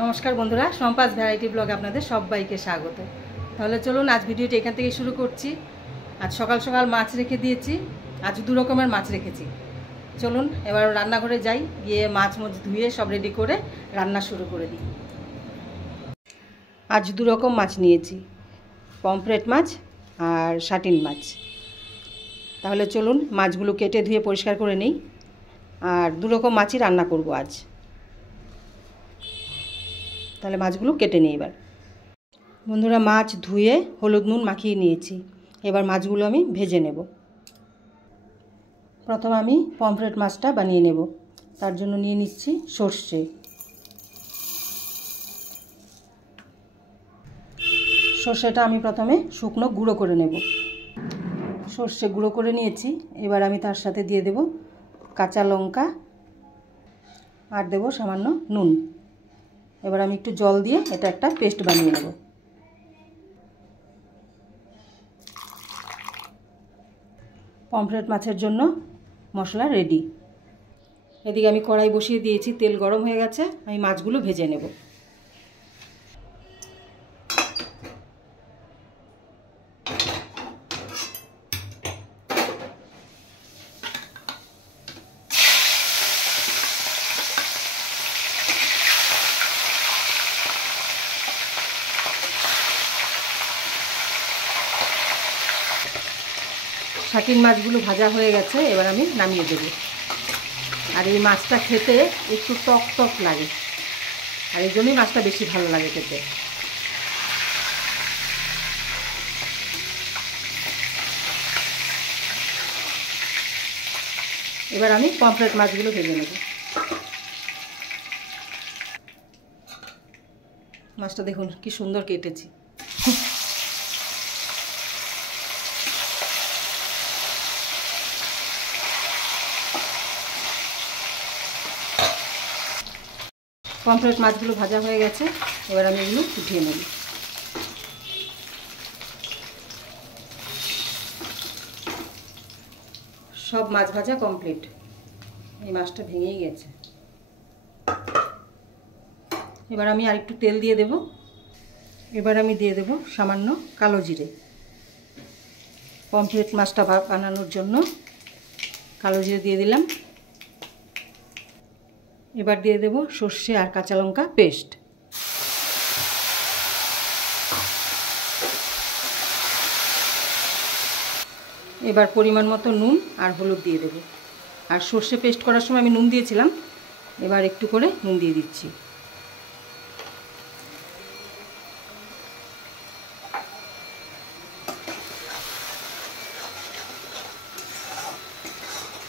নমস্কার বন্ধুরা, সম্পাস ভ্যারাইটি ব্লগে আপনাদের সবাইকে স্বাগত। তাহলে চলুন আজ ভিডিওটি এখান থেকে শুরু করছি। আজ সকাল সকাল মাছ রেখে দিয়েছি। আজ দু রকমের মাছ রেখেছি। চলুন এবার রান্নাঘরে যাই, গিয়ে মাছ ধুয়ে সব রেডি করে রান্না শুরু করে দিই। আজ দু রকম মাছ নিয়েছি, পমফ্রেট মাছ আর শাটিন মাছ। তাহলে চলুন মাছগুলো কেটে ধুয়ে পরিষ্কার করে নিই। আর দু রকম মাছই রান্না করব আজ। তাহলে মাছগুলো কেটে নিই। এবার বন্ধুরা, মাছ ধুয়ে হলুদ নুন মাখিয়ে নিয়েছি। এবার মাছগুলো আমি ভেজে নেব। প্রথমে আমি পমফ্রেট মাছটা বানিয়ে নেব। তার জন্য নিয়ে নিচ্ছি সর্ষে। সর্ষেটা আমি প্রথমে শুকনো গুঁড়ো করে নেব। সর্ষে গুঁড়ো করে নিয়েছি। এবার আমি তার সাথে দিয়ে দেব কাঁচা লঙ্কা আর দেব সামান্য নুন। এবার আমি একটু জল দিয়ে এটা একটা পেস্ট বানিয়ে নেব। পমফ্রেট মাছের জন্য মশলা রেডি। এদিকে আমি কড়াই বসিয়ে দিয়েছি, তেল গরম হয়ে গেছে। আমি মাছগুলো ভেজে নেব। শাটিন মাছগুলো ভাজা হয়ে গেছে, এবার আমি নামিয়ে দেব। আর এই মাছটা খেতে একটু টক টক লাগে, আর এই জন্যই মাছটা বেশি ভালো লাগে খেতে। এবার আমি পমফ্রেট মাছগুলো ভেজে নেব। মাছটা দেখুন কি সুন্দর কেটেছি। পমফ্রেট মাছগুলো ভাজা হয়ে গেছে, এবার আমি এগুলো উঠিয়ে নেব। সব মাছ ভাজা কমপ্লিট। এই মাছটা ভেঙেই গেছে। এবার আমি আরেকটু তেল দিয়ে দেব। এবার আমি দিয়ে দেব সামান্য কালো জিরে। পমফ্রেট মাছটা বানানোর জন্য কালো জিরে দিয়ে দিলাম। এবার দিয়ে দেব সর্ষে আর কাঁচা লঙ্কা পেস্ট। এবার পরিমাণ মতো নুন আর হলুদ দিয়ে দেব। আর সর্ষে পেস্ট করার সময় আমি নুন দিয়েছিলাম, এবার একটু করে নুন দিয়ে দিচ্ছি।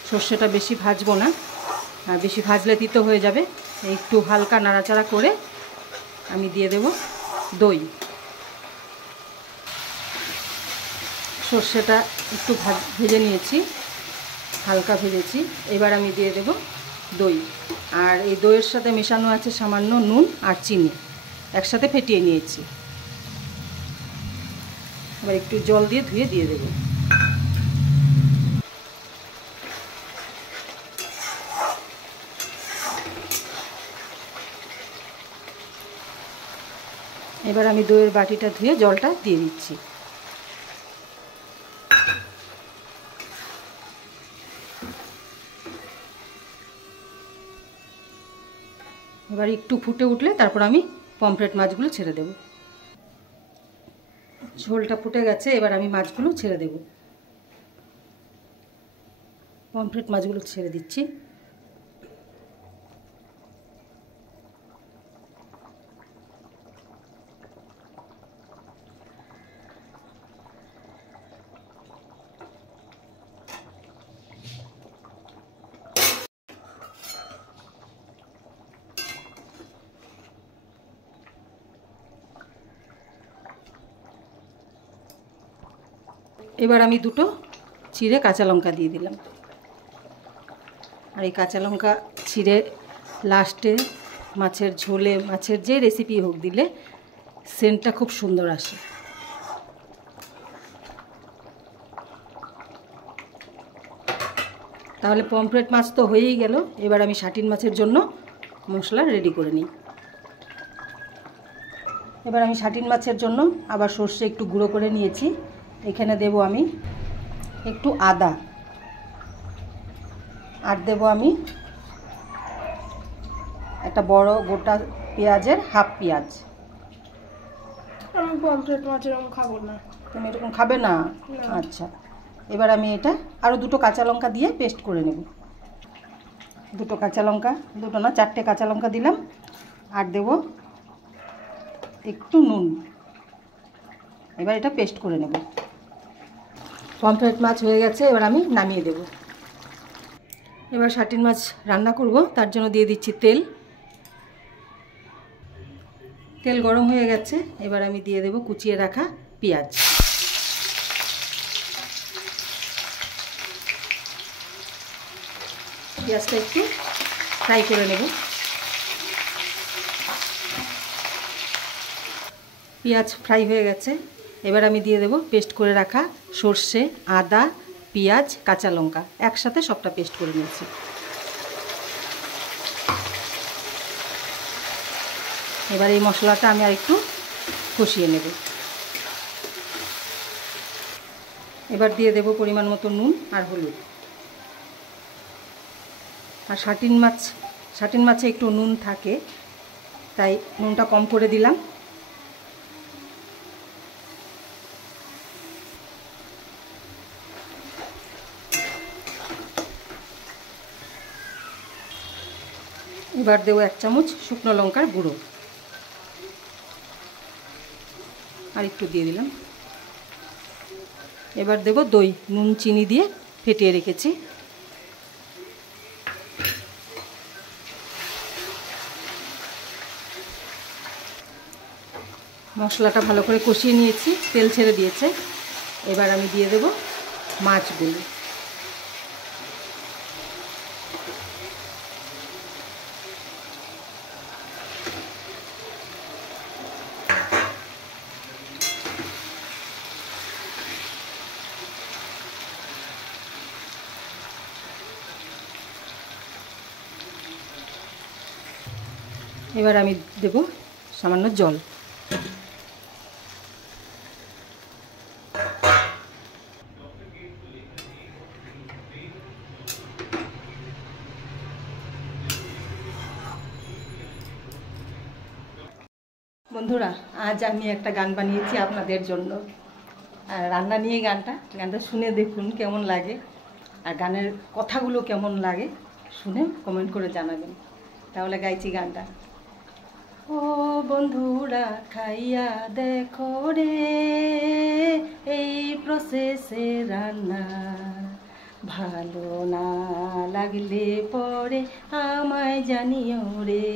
সর্ষেটা বেশি ভাজবো না, আর বেশি ভাজলে তিতো হয়ে যাবে। একটু হালকা নাড়াচাড়া করে আমি দিয়ে দেব দই। সর্ষেটা একটু ভেজে নিয়েছি, হালকা ভেজেছি। এবার আমি দিয়ে দেব দই। আর এই দইয়ের সাথে মেশানো আছে সামান্য নুন আর চিনি, একসাথে ফেটিয়ে নিয়েছি। এবার একটু জল দিয়ে ধুয়ে দিয়ে দেব। এবার আমি দইয়ের বাটিটা ধুয়ে জলটা দিয়ে দিচ্ছি। এবার একটু ফুটে উঠলে তারপর আমি পমফ্রেট মাছগুলো ছেড়ে দেব। ঝোলটা ফুটে গেছে, এবার আমি মাছগুলো ছেড়ে দেব। পমফ্রেট মাছগুলো ছেড়ে দিচ্ছি। এবার আমি দুটো চিড়ে কাঁচা লঙ্কা দিয়ে দিলাম। আর এই কাঁচা লঙ্কা চিড়ে লাস্টে মাছের ঝোলে, মাছের যে রেসিপি হোক দিলে সেন্টটা খুব সুন্দর আসে। তাহলে পমফ্রেট মাছ তো হয়েই গেল। এবার আমি শাটিন মাছের জন্য মশলা রেডি করে নিই। এবার আমি শাটিন মাছের জন্য আবার সর্ষে একটু গুঁড়ো করে নিয়েছি। এখানে দেব আমি একটু আদা, আর দেব আমি একটা বড় গোটা পেঁয়াজের হাফ পেঁয়াজ। আমি পমফ্রেট মাছ এরকম খাবো না। তুমি এরকম খাবে না? আচ্ছা, এবার আমি এটা আরও 2টো কাঁচা লঙ্কা দিয়ে পেস্ট করে নেব। 2টো কাঁচা লঙ্কা, 2টো না 4টে কাঁচা লঙ্কা দিলাম, আর দেব একটু নুন। এবার এটা পেস্ট করে নেব। পমফ্রেট মাছ হয়ে গেছে, এবার আমি নামিয়ে দেব। এবার শাটিন মাছ রান্না করব, তার জন্য দিয়ে দিচ্ছি তেল। তেল গরম হয়ে গেছে, এবার আমি দিয়ে দেব কুচিয়ে রাখা পেঁয়াজ। পেঁয়াজটা একটু ফ্রাই করে নেব। পেঁয়াজ ফ্রাই হয়ে গেছে, এবার আমি দিয়ে দেব পেস্ট করে রাখা সর্ষে, আদা, পেঁয়াজ, কাঁচা লঙ্কা একসাথে সবটা পেস্ট করে নিয়েছি। এবার এই মশলাটা আমি আর একটু কষিয়ে নেব। এবার দিয়ে দেব পরিমাণ মতো নুন আর হলুদ। আর শাটিন মাছে একটু নুন থাকে, তাই নুনটা কম করে দিলাম। এবার দেবো 1 চামচ শুকনো লঙ্কার গুঁড়ো, আর একটু দিয়ে দিলাম। এবার দেব দই, নুন চিনি দিয়ে ফেটিয়ে রেখেছি। মশলাটা ভালো করে কষিয়ে নিয়েছি, তেল ছেড়ে দিয়েছে। এবার আমি দিয়ে দেব মাছগুলো। এবার আমি দেব সামান্য জল। বন্ধুরা, আজ আমি একটা গান বানিয়েছি আপনাদের জন্য। আর রান্না নিয়ে গানটা শুনে দেখুন কেমন লাগে, আর গানের কথাগুলো কেমন লাগে শুনে কমেন্ট করে জানাবেন। তাহলে গাইছি গানটা। ও বন্ধুরা খাইয়া দেখো রে এই প্রসেসে রান্না, ভালো না লাগলে পরে আমায় জানিও রে,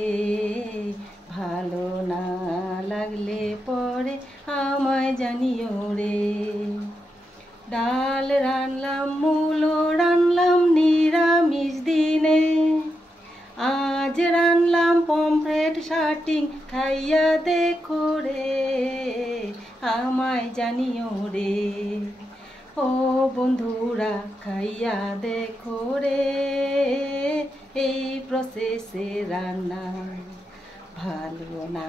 ভালো না লাগলে পরে আমায় জানিও রে। ডাল রান্নাম, মূলো রান্নাম নিরামিষ দিনে, আজ রান্নাম পমফ্রেট শাটিন, খাইয়া দেখো রে আমায় জানিও রে। ও বন্ধুরা খাইয়া দেখো রে এই প্রসেসে রান্না, ভালো না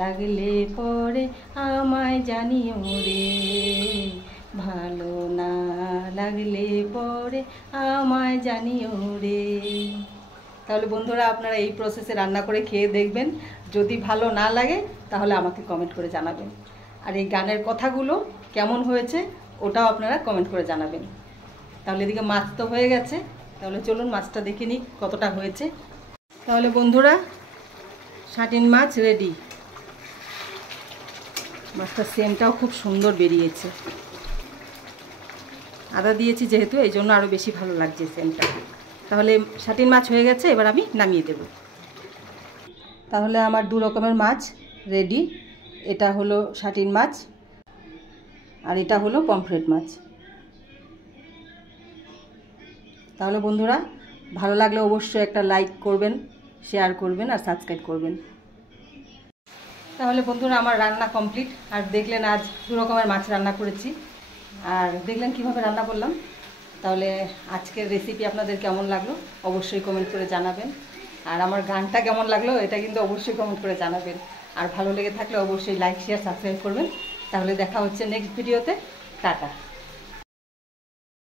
লাগলে পরে আমায় জানিও রে, ভালো না লাগলে পরে আমায় জানিও রে। তাহলে বন্ধুরা আপনারা এই প্রসেসে রান্না করে খেয়ে দেখবেন, যদি ভালো না লাগে তাহলে আমাকে কমেন্ট করে জানাবেন। আর এই গানের কথাগুলো কেমন হয়েছে ওটাও আপনারা কমেন্ট করে জানাবেন। তাহলে এদিকে মাছ তো হয়ে গেছে, তাহলে চলুন মাছটা দেখে নিই কতটা হয়েছে। তাহলে বন্ধুরা শাটিন মাছ রেডি। মাছটার সেন্টটাও খুব সুন্দর বেরিয়েছে, আদা দিয়েছি যেহেতু এই জন্য আরও বেশি ভালো লাগছে সেন্টটা। তাহলে শাটিন মাছ হয়ে গেছে, এবার আমি নামিয়ে দেব। তাহলে আমার 2 রকমের মাছ রেডি। এটা হলো শাটিন মাছ আর এটা হলো পমফ্রেট মাছ। তাহলে বন্ধুরা ভালো লাগলে অবশ্যই একটা লাইক করবেন, শেয়ার করবেন আর সাবস্ক্রাইব করবেন। তাহলে বন্ধুরা আমার রান্না কমপ্লিট। আর দেখলেন আজ 2 রকমের মাছ রান্না করেছি, আর দেখলেন কিভাবে রান্না করলাম। তাহলে আজকের রেসিপি আপনাদের কেমন লাগলো অবশ্যই কমেন্ট করে জানাবেন। আর আমার গানটা কেমন লাগলো এটা কিন্তু অবশ্যই কমেন্ট করে জানাবেন। আর ভালো লেগে থাকলে অবশ্যই লাইক শেয়ার সাবস্ক্রাইব করবেন। তাহলে দেখা হচ্ছে নেক্সট ভিডিওতে। টাটা।